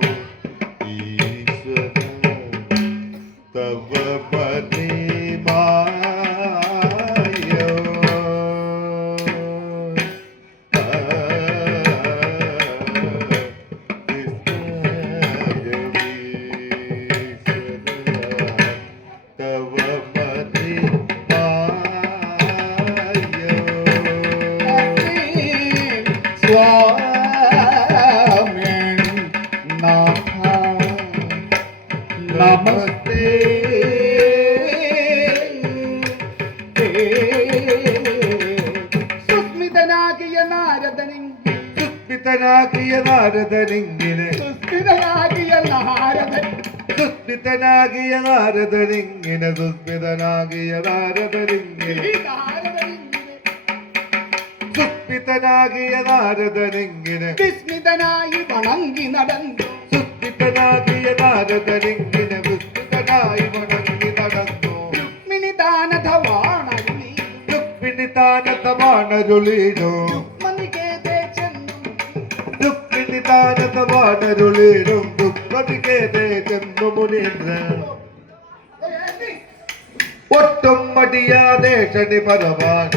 ഈശ്വര തവ നമസ്തേ സുസ്മിതനാകിയ നാരദനിങ്ങനെ സുസ്മിതനാകിയ നാരദനിങ്ങനെ വിസ്മിതനായി വണങ്ങി നടന്നു സുസ്മിതനാകിയ നാരദനിങ്ങനെ വിസ്മിതനായി വണങ്ങി നടന്നു രുക്മിണി താനധവാണരുളി രുക്മിണി താനധവാണരുളിടും ദുഃഖനികേതേ ചെന്നു മുനീന്ദ്രൻ ഒട്ടും മടിയാതെ ക്ഷണി പരവാൻ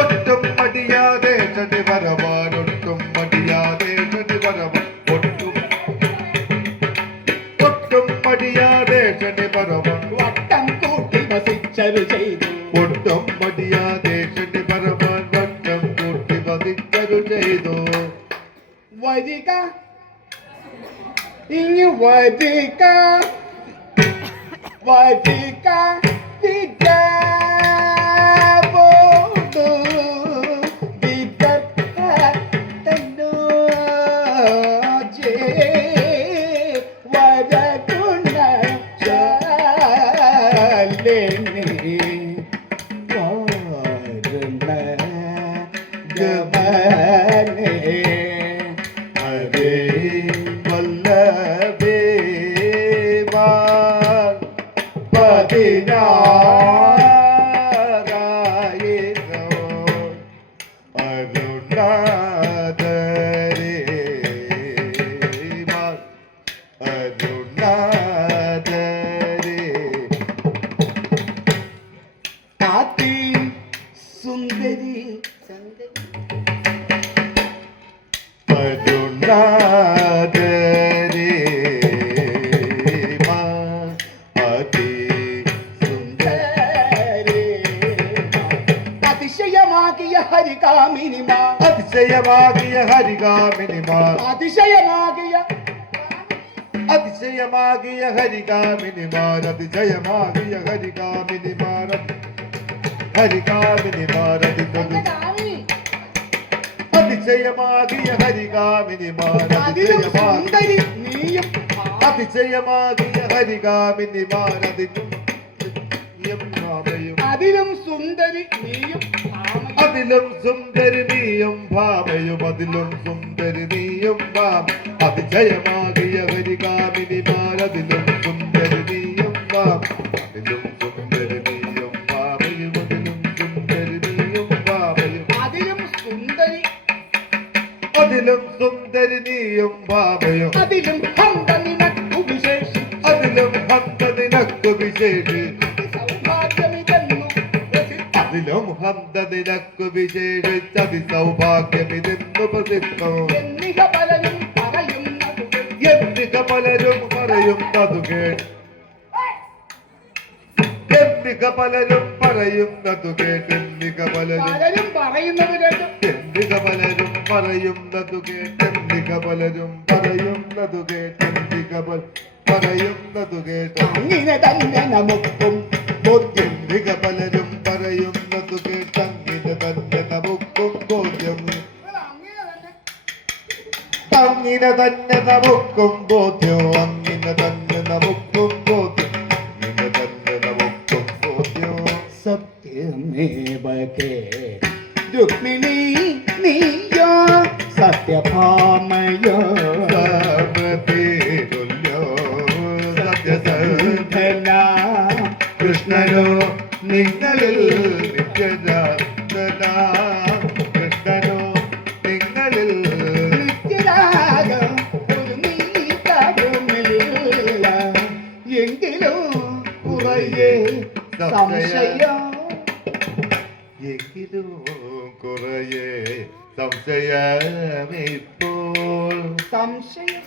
ഒട്ടും മടിയാതെ ക്ഷണി പരവാൻ ഒട്ടും മടിയാതെ ക്ഷണി പരവാൻ ഒട്ടും മടിയാതെ ക്ഷണി പരവാൻ വട്ടം കൂട്ടി വസിച്ചരു ചെയ്തു ഒട്ടും മടിയാതെ ക്ഷണി പരവാൻ വട്ടം കൂട്ടി വസിച്ചരു ചെയ്തു വരിക ഇങ്ങു വരിക വരിക സുന്ദരി അതിശയമാകിയ ഹരികാമിനിമാ അതിശയമാകിയ ഹരികാമിനിമാ അതിശയമാകിയ അതിശയമാകിയ ഹരികാമിനിമാർ അതിശയമാകിയ ഹരികാമിനിമാർ ഹരികാമിനിമാർ അതിശയമാകിയ ഹരികാമിനിമാർ സുന്ദരി നീയും അതിശയമാകിയ ഹരികാമിനിമാർ അതിലും സുന്ദരി നീയും അതിലും സുന്ദരി നീയും ഭാമയും അതിലും സുന്ദരി നീയും ഭാമ അതിശയമാകിയ ഹരികാമിനിമാർ അതിലും സുന്ദരി നീയും ഭാമ അതിലും സുന്ദരി നീയും ഭാമയും അതിലും സുന്ദരി നീയും ഭാമയും അതിലും സുന്ദരി അതിലും സുന്ദരി നീയും ഭാമയും അതിലും ഹന്ത നിനക്കു വിശേഷി അതിലും ഹന്ത നിനക്കു വിശേഷി അതിലും ഹന്ത നിനക്കു വിശേഷിച്ചതി സൗഭാഗ്യമിതെന്നു പ്രസിദ്ധം എന്നിക പലരും പറയുന്നതു എന്നിക പലരും പറയുന്നതു കേട്ട് എന്നിക പലരും പറയുന്നതു കേട്ട് എന്നിക പലരും പറയുന്നത് കേട്ടു എന്നിക പലരും പറയുന്നതു കേട്ട് എന്നിക പലരും പറയുന്നതു കേട്ട് എന്നിക പറയുന്നതു കേട്ട് അങ്ങനെ തന്നെ നമുക്കും എന്നിക പലരും പറയുന്നതു കേട്ട് അങ്ങനെ തന്നെ നമുക്കും ബോധ്യം അങ്ങനെ തന്നെ നമുക്കും ബോധ്യം അങ്ങനെ തന്നെ നമുക്കും ബോധ്യം അങ്ങനെ തന്നെ നമുക്കും ബോധ്യം സത്യമേവകേ രുക്മിണി നീയോ സത്യഭാമയോ തുല്യോ സത്യസന്ധന കൃഷ്ണനോ നിങ്ങളിൽ നിത്യജാതന കൃഷ്ണനോ നിങ്ങളിൽ നിത്യരാഗം ഒരു നീക്കവുമില്ല എങ്കിലും കുറയേ സംശയം എങ്കിലും കുറയേ സംശയമിപ്പോൾ സംശയം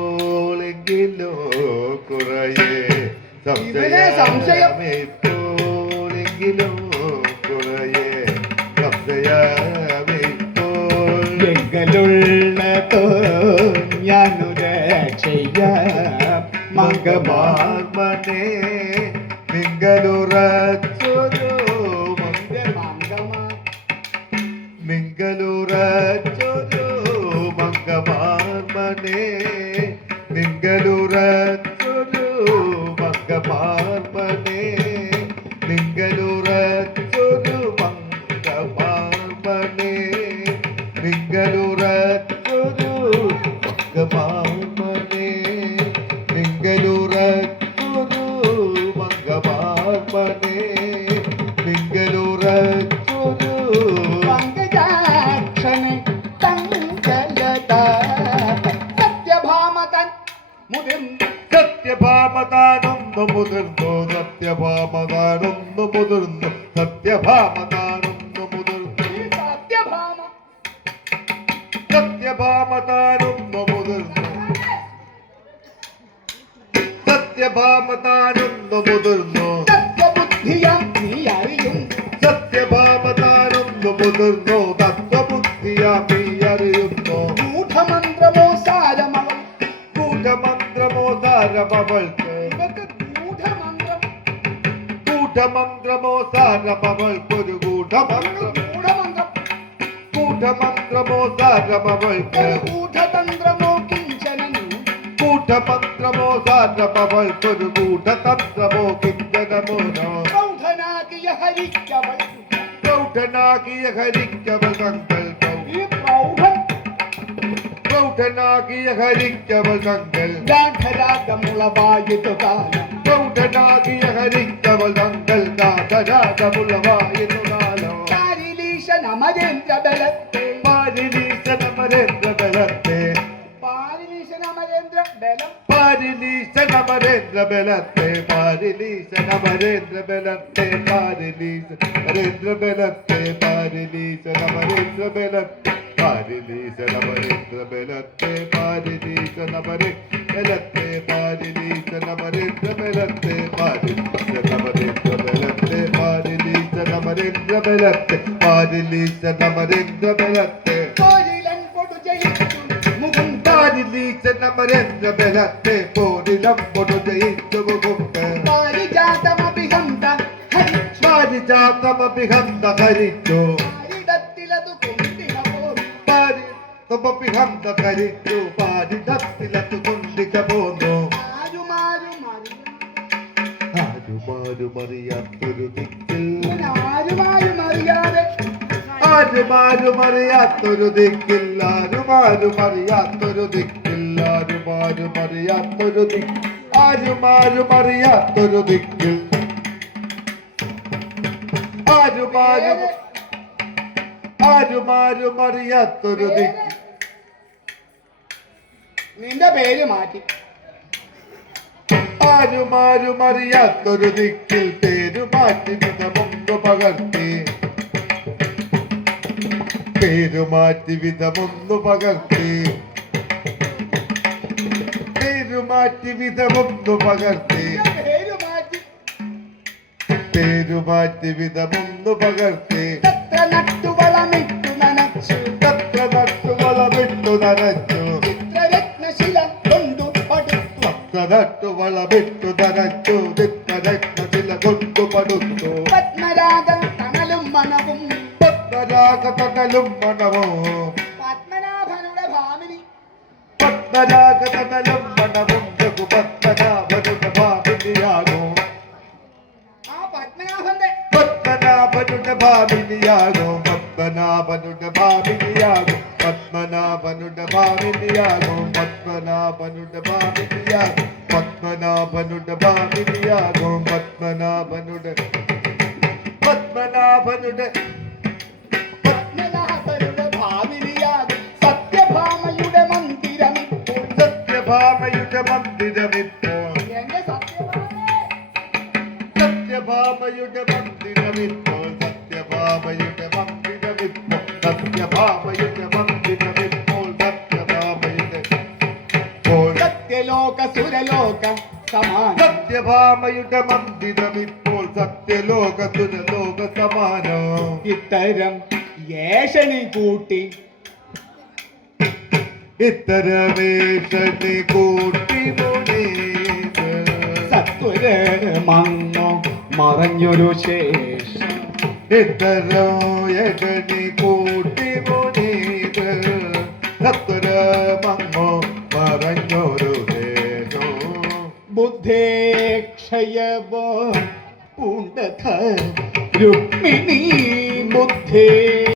സംശയമിപ്പോളെങ്കിലോ കുറയേ ഇവനെ സംശയം. സംശയമിപ്പോളെങ്കിലോ കുറയേ സംശയമിപ്പോൾ എങ്കലുള്ളതോ ഞാനുര ചെയ്യ മംഗമാർമനെ മിങ്കലുറച്ചൊരു മിങ്കലുറച്ചൊരു മംഗമാർമനെ മിങ്കലുറച്ചൊരു മംഗമാർമനെ മിങ്കലുറച്ചൊരു മംഗമാർമനെ മിങ്കലുറച്ചൊരു മംഗമാർമനെ മിങ്കലുറച്ചൊരു മംഗമാർമനെ മിങ്കലുറച്ചൊരു പങ്കജാക്ഷനെ തങ്കലത സത്യഭാമതൻ മുതിർന്നു സത്യഭാമതാനൊന്നു മുതിർന്നു സത്യഭാമതാനൊന്നു മുതിർന്നു സത്യഭാമതാനൊന്നു മുതിർന്നു ഈ സത്യഭാമ സത്യഭാമതാനൊന്നു മുതിർന്നു സത്യഭാമതാനൊന്നു മുതിർന്നു സത്യബുദ്ധിയം നീ അറിയും സത്യഭാമതാനൊന്നു മുതിർന്നു തത്വബുദ്ധിയാ നീ അറിയുന്നു ഗൂഢമന്ത്രമോ സാരമവൾ ഗൂഢമന്ത്രമോ സാരമവൾക്ക് ഇവക്ക് ഗൂഢമന്ത്രം ഗൂഢമന്ത്രമോ സാരമവൾക്കൊരു ഗൂഢമന്ത്രം ഗൂഢമന്ത്രം ഗൂഢമന്ത്രമോ സാരമവൾക്ക് ഒരു ഗൂഢതന്ത്രമോ കിഞ്ചനു ഗൂഢമന്ത്രമോ സാരമവൾക്കൊരു ഗൂഢതന്ത്രമോ കിഞ്ചനമോനോ പ്രൗഢനാകിയ ഹരിക്കവൾ പ്രൗഢനാകിയ ഹരിക്കവൾ സങ്കൽപ്പം ഈ പ്രൗഢൻ പ്രൗഢനാകിയ ഹരിക്കവൾ സങ്കൽപ്പം ഗാഠരാഗമുളവായതു കാലം പ്രൗഢനാകിയ ഹരിക്കവൾ സങ്കൽ ഗാഠരാഗമുളവായുകാലോ കാരിലീശൻ അമരേന്ദ്ര ബലത്തെ പാരിലീശന മരേന്ദ്ര ബലത്തെ പാരിലീശൻ അമരേന്ദ്ര ബലം പാരിലീശന മരേന്ദ്ര ബലത്തെ പാരിലീശന മരേന്ദ്ര ബലത്തെ പാരിലീശന മരേന്ദ്ര ബലത്തെ പാരിലീശന മരേന്ദ്ര ബലത്തെ പാരിലീശന മരേന്ദ്ര ബലത്തെ പാരിലീശന ബലത്തെ പാരിലീശന മരേന്ദ്ര ബലത്തെ പാരിലീശന മരേന്ദ്ര ബലത്തെ പാരിലീശന മരേന്ദ്ര ബലത്തെ പാരിലീശന മരേന്ദ്ര ബലത്തെ കോരിലൻ കൊടു ജയിച്ചു മുഖ പാരിലീച്ചനമരഞ്ഞ ബലത്തെ പോരിടം പൊടു ജയിച്ചു മുമ്പ് പാരിജാതമഭിഹന്ത ഹരിച്ചു പാരിജാതമഭിഹന്ത ഹരിച്ചു പാരിടത്തിലതു കുന്തിക പോന്നു പാരിതമഭിഹന്ത ഹരിച്ചു പാരിടത്തിലതു കുന്തിക പോന്നു ആരുമാരുമറിയാത്തൊരു ദിക്കിൽ ആരുമാരുമറിയാതെ ആരുമാരുമറിയാത്തൊരു ദിക്കിൽ ആരുമാരുമറിയാത്തൊരു ദിക്കിൽ ആരുമാരുമറിയാത്തൊരു ദിക്കിൽ ആരുമാരുമറിയാത്തൊരു ദിക്കിൽ ആരുമാരുമറിയാത്തൊരു ദിക്കിൽ നിന്റെ പേര് മാറ്റി ആരുമാരുമറിയാത്തൊരു ദിക്കിൽ പേരുമാറ്റി വിധമൊന്നു പകർത്തി പേരുമാറ്റി വിധമൊന്നു പകർത്തി പേരുമാറ്റി വിധമൊന്നു പകർത്തി പേര് മാറ്റി പേരുമാറ്റി വിധമൊന്നു പകർത്തി തത്ര നട്ടുവളമിട്ടു നനച്ചു തത്ര നട്ടുവളമിട്ടു നനച്ചു ചിത്രരത്നശില കൊണ്ടു പടുത്തു നട്ടുവളമിട്ടു നനച്ചു ചിത്രരത്നശില കൊണ്ടു പടുത്തു പത്മരാഗ തണലും മനവും പത്മരാഗതലും മനമോ പത്മനാഭനുടെ ഭാമിനി പത്മരാഗതലും മനവും രഘുപത്മനാഭനുടെ ഭാമിനിയാകും ആ പത്മനാഭന്റെ പത്മനാഭനുടെ ഭാമിനിയാകും പത്മനാഭനുടെ ഭാമിനിയാകും പത്മനാഭനുടെ ഭാമിനിയാകും പത്മനാഭനുടെ ഭാമിനിയാകും പത്മനാഭനുടെ ഭാമിനിയാകും പത്മനാഭനുടെ പത്മനാഭനുടെ പത്മനാഭനുടെ ഭാമിനിയാകും സത്യഭാമയുടെ മന്ദിരമിപ്പോൾ സത്യഭാമയുടെ മന്ദിരമിപ്പോൾ എന്റെ സത്യഭാമേ സത്യഭാമയുടെ മന്ദിരമിപ്പോൾ സത്യഭാമയുടെ മന്ദിരമിപ്പോൾ സത്യഭാമയുടെ മന്ദിരമിപ്പോൾ സത്യഭാമയുടെ ഇപ്പോൾ സത്യലോക സുരലോക സമാന സത്യഭാമയുടെ മന്ദിരമിപ്പോൾ സത്യലോക സുരലോക സമാനം ഇത്തരം ഏഷണി കൂട്ടി ഇത്തരമേഷണി കൂട്ടി സത്വര മങ്ങോ മറഞ്ഞൊരു ശേഷം ഇത്തരോ യഷണി കൂട്ടി മുനീത് സത്വര മങ്ങോ പറഞ്ഞൊരു ദേശോ ബുദ്ധേക്ഷയവോ പൂണ്ടഥ രുക്മിണീ ബുദ്ധേ